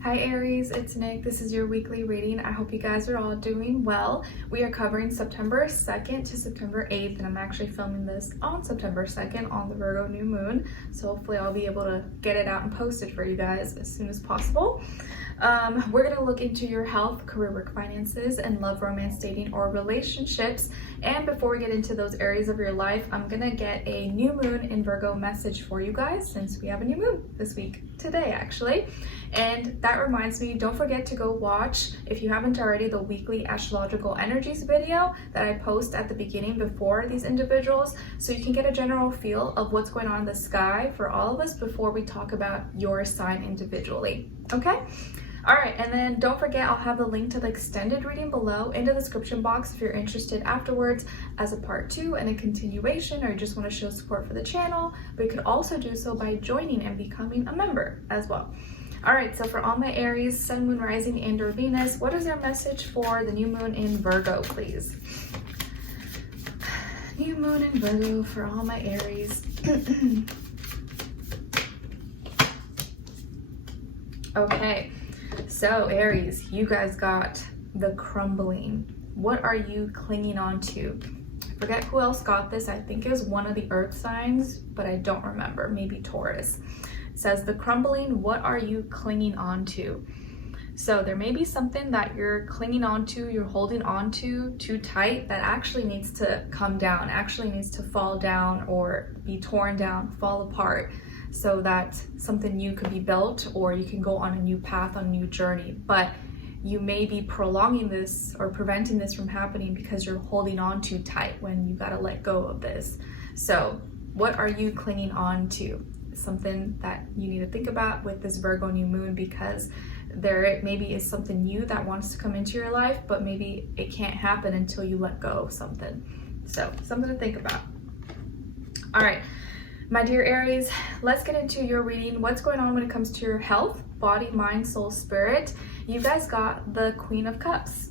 Hi Aries, it's Nick. This is your weekly reading. I hope you guys are all doing well. We are covering September 2nd to September 8th, and I'm actually filming this on September 2nd on the Virgo new moon. So hopefully I'll be able to get it out and post it for you guys as soon as possible. We're going to look into your health, career, work, finances, and love, romance, dating, or relationships. And before we get into those areas of your life, I'm going to get a new moon in Virgo message for you guys since we have a new moon this week, today actually. And that reminds me, don't forget to go watch, if you haven't already, the weekly astrological energies video that I post at the beginning before these individuals, so you can get a general feel of what's going on in the sky for all of us before we talk about your sign individually. Okay? All right, and then don't forget, I'll have the link to the extended reading below in the description box if you're interested afterwards as a part 2 and a continuation, or you just want to show support for the channel. But you could also do so by joining and becoming a member as well. All right, so for all my Aries, Sun, Moon, Rising, and or Venus, what is your message for the new moon in Virgo, please? New moon in Virgo for all my Aries. Okay, so Aries, you guys got the crumbling. What are you clinging on to? I forget who else got this. I think it was one of the earth signs, but I don't remember. Maybe Taurus. It says the crumbling, what are you clinging on to? So there may be something that you're clinging on to, you're holding on to too tight, that actually needs to come down, actually needs to fall down or be torn down, fall apart, so that something new could be built or you can go on a new path, on a new journey. But you may be prolonging this or preventing this from happening because you're holding on too tight when you got to let go of this. So what are you clinging on to? Something that you need to think about with this Virgo new moon, because there maybe is something new that wants to come into your life, but maybe it can't happen until you let go of something. So something to think about. All right, my dear Aries, let's get into your reading. What's going on when it comes to your health, body, mind, soul, spirit? You guys got the Queen of Cups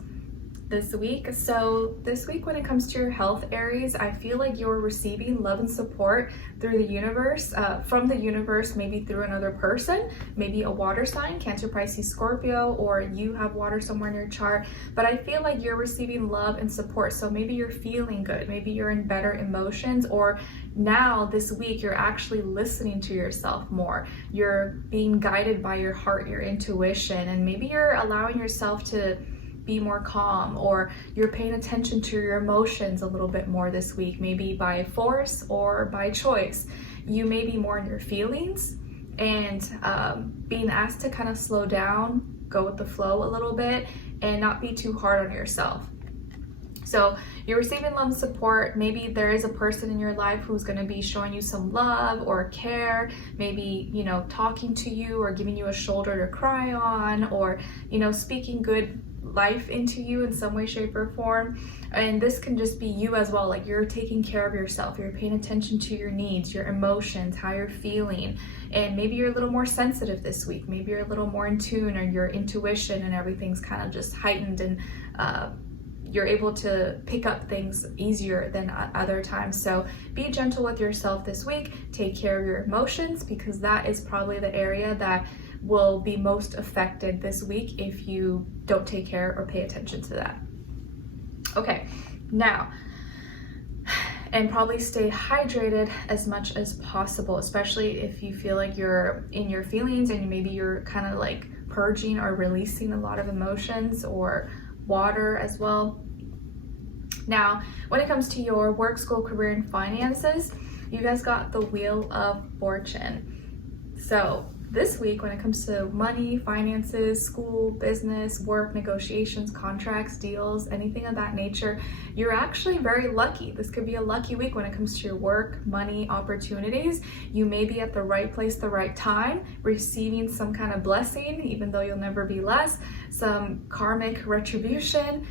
this week. So this week, when it comes to your health, Aries, I feel like you're receiving love and support through the universe, from the universe, maybe through another person, maybe a water sign, Cancer, Pisces, Scorpio, or you have water somewhere in your chart. But I feel like you're receiving love and support. So maybe you're feeling good, maybe you're in better emotions, or now this week you're actually listening to yourself more. You're being guided by your heart, your intuition, and maybe you're allowing yourself to be more calm, or you're paying attention to your emotions a little bit more this week, maybe by force or by choice. You may be more in your feelings and being asked to kind of slow down, go with the flow a little bit, and not be too hard on yourself. So you're receiving love and support. Maybe there is a person in your life who's going to be showing you some love or care, maybe, you know, talking to you or giving you a shoulder to cry on, or, you know, speaking good life into you in some way, shape, or form. And this can just be you as well, like you're taking care of yourself, you're paying attention to your needs, your emotions, how you're feeling. And maybe you're a little more sensitive this week, maybe you're a little more in tune, or your intuition and everything's kind of just heightened, and you're able to pick up things easier than other times. So be gentle with yourself this week, take care of your emotions, because that is probably the area that will be most affected this week if you don't take care or pay attention to that. Okay, now, and probably stay hydrated as much as possible, especially if you feel like you're in your feelings and maybe you're kind of like purging or releasing a lot of emotions, or water as well. Now, when it comes to your work, school, career, and finances, you guys got the Wheel of Fortune. So this week, when it comes to money, finances, school, business, work, negotiations, contracts, deals, anything of that nature, you're actually very lucky. This could be a lucky week when it comes to your work, money, opportunities. You may be at the right place, the right time, receiving some kind of blessing, even though you'll never be less, some karmic retribution.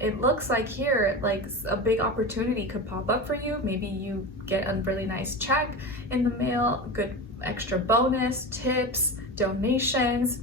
It looks like here, like a big opportunity could pop up for you. Maybe you get a really nice check in the mail, good extra bonus, tips, donations.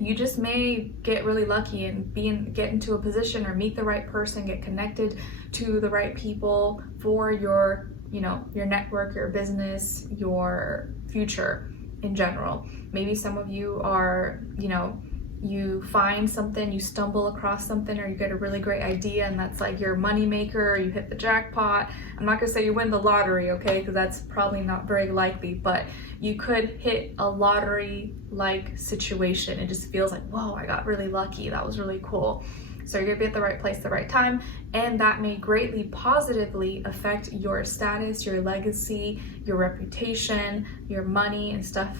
You just may get really lucky and get into a position or meet the right person, get connected to the right people for your, you know, your network, your business, your future. in general. Maybe some of you are, you know, you find something, you stumble across something, or you get a really great idea and that's like your money maker, or you hit the jackpot. I'm not gonna say you win the lottery, okay, because that's probably not very likely, but you could hit a lottery-like situation. It just feels like, whoa, I got really lucky, that was really cool. So you're gonna be at the right place at the right time, and that may greatly positively affect your status, your legacy, your reputation, your money and stuff,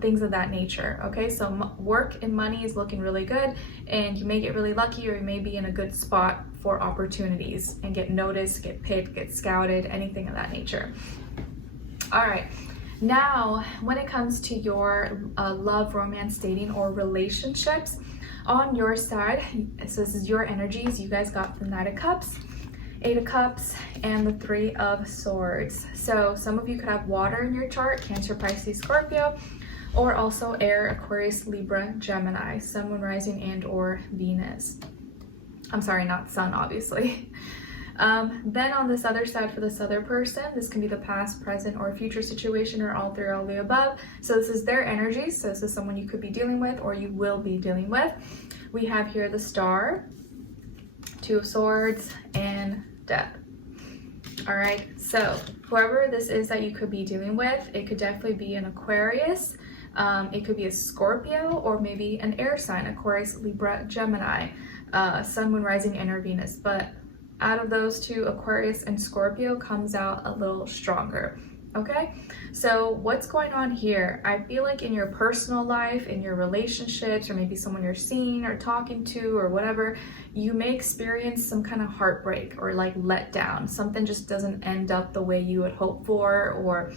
things of that nature, okay? So work and money is looking really good, and you may get really lucky, or you may be in a good spot for opportunities and get noticed, get picked, get scouted, anything of that nature. All right. Now, when it comes to your love, romance, dating, or relationships, on your side, so this is your energies, you guys got the Knight of Cups, 8 of Cups, and the 3 of Swords. So some of you could have water in your chart, Cancer, Pisces, Scorpio, or also air, Aquarius, Libra, Gemini, Sun, Moon, Rising, and or Venus. I'm sorry, not Sun, obviously. Then on this other side, for this other person, this can be the past, present, or future situation, or all three, all the above. So this is their energy. So this is someone you could be dealing with, or you will be dealing with. We have here the Star, 2 of Swords, and Death. All right, so whoever this is that you could be dealing with, it could definitely be an Aquarius, it could be a Scorpio, or maybe an air sign, Aquarius, Libra, Gemini, Sun, Moon, Rising, and or Venus. But out of those two, Aquarius and Scorpio comes out a little stronger, okay? So what's going on here? I feel like in your personal life, in your relationships, or maybe someone you're seeing or talking to or whatever, you may experience some kind of heartbreak or like letdown. Something just doesn't end up the way you would hope for, or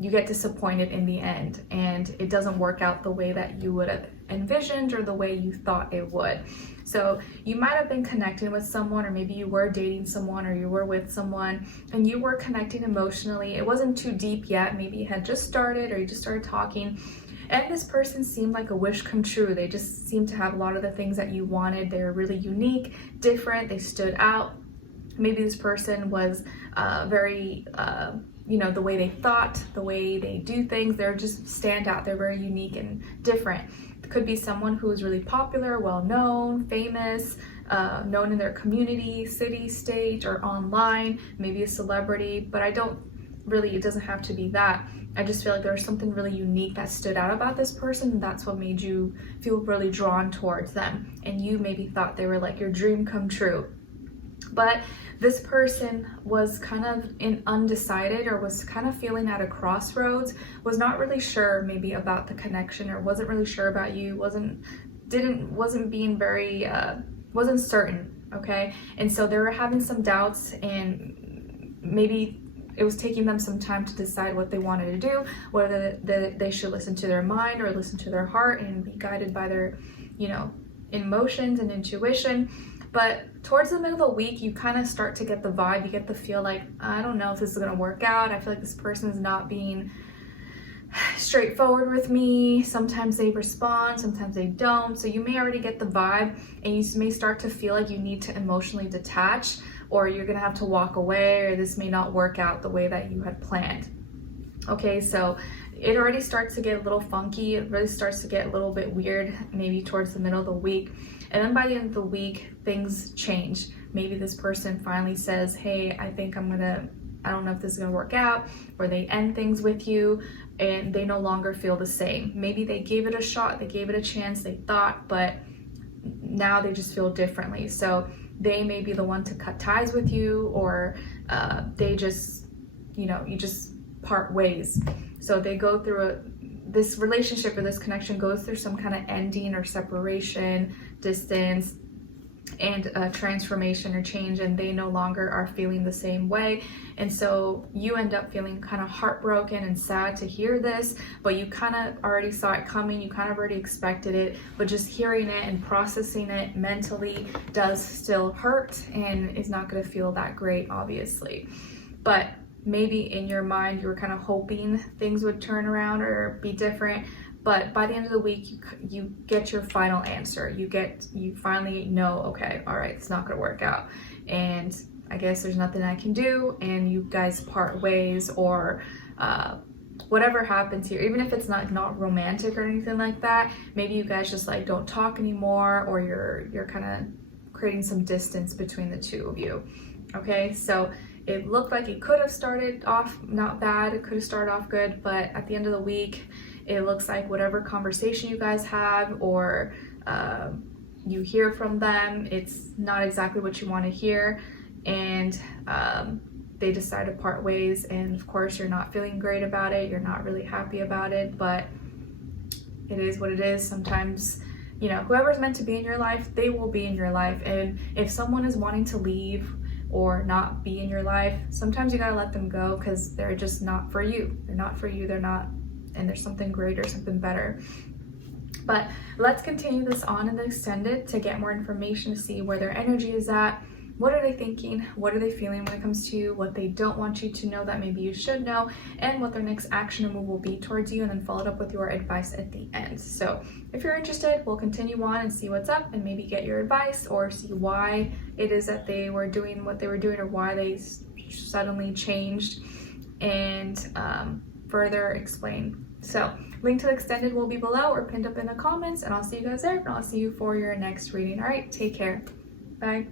you get disappointed in the end and it doesn't work out the way that you would have envisioned or the way you thought it would. So you might have been connecting with someone, or maybe you were dating someone, or you were with someone and you were connecting emotionally. It wasn't too deep yet. Maybe it had just started, or you just started talking, and this person seemed like a wish come true. They just seemed to have a lot of the things that you wanted. They were really unique, different, they stood out. Maybe this person was very, you know, the way they thought, the way they do things, they're just stand out. They're very unique and different. It could be someone who is really popular, well-known, famous, known in their community, city, state, or online, maybe a celebrity, but I don't really, it doesn't have to be that. I just feel like there's something really unique that stood out about this person, and that's what made you feel really drawn towards them. And you maybe thought they were like your dream come true. But this person was kind of undecided, or was kind of feeling at a crossroads, was not really sure maybe about the connection, or wasn't really sure about you, wasn't being very, wasn't certain, okay? And so they were having some doubts, and maybe it was taking them some time to decide what they wanted to do, whether they should listen to their mind or listen to their heart and be guided by their, you know, emotions and intuition. But towards the middle of the week, you kind of start to get the vibe, you get the feel like, I don't know if this is going to work out. I feel like this person is not being straightforward with me. Sometimes they respond, sometimes they don't. So you may already get the vibe, and you may start to feel like you need to emotionally detach, or you're going to have to walk away, or this may not work out the way that you had planned. Okay, so it already starts to get a little funky. It really starts to get a little bit weird, maybe towards the middle of the week. And then by the end of the week, things change. Maybe this person finally says, hey, I think I don't know if this is gonna work out, or they end things with you and they no longer feel the same. Maybe they gave it a shot, they gave it a chance, they thought, but now they just feel differently. So they may be the one to cut ties with you, or they just, you know, you just part ways. So they go through this relationship, or this connection goes through some kind of ending or separation, distance, and transformation or change, and they no longer are feeling the same way. And so you end up feeling kind of heartbroken and sad to hear this, but you kind of already saw it coming, you kind of already expected it, but just hearing it and processing it mentally does still hurt, and is not going to feel that great, obviously. But maybe in your mind you were kind of hoping things would turn around or be different, but by the end of the week you get your final answer. You finally know, okay, all right, it's not going to work out, and I guess there's nothing I can do, and you guys part ways, or whatever happens here, even if it's not romantic or anything like that, maybe you guys just like don't talk anymore, or you're kind of creating some distance between the two of you. Okay, so it looked like it could have started off not bad, it could have started off good, but at the end of the week, it looks like whatever conversation you guys have, or you hear from them, it's not exactly what you want to hear, and they decide to part ways. And of course, you're not feeling great about it, you're not really happy about it, but it is what it is. Sometimes, you know, whoever's meant to be in your life, they will be in your life. And if someone is wanting to leave or not be in your life, sometimes you gotta let them go, because they're just not for you. They're not for you, they're not, and there's something greater, something better. But let's continue this on in the extended to get more information, to see where their energy is at. What are they thinking? What are they feeling when it comes to you? What they don't want you to know that maybe you should know, and what their next action or move will be towards you, and then followed up with your advice at the end. So if you're interested, we'll continue on and see what's up, and maybe get your advice, or see why it is that they were doing what they were doing, or why they suddenly changed, and further explain. So link to the extended will be below or pinned up in the comments, and I'll see you guys there, and I'll see you for your next reading. All right, take care. Bye.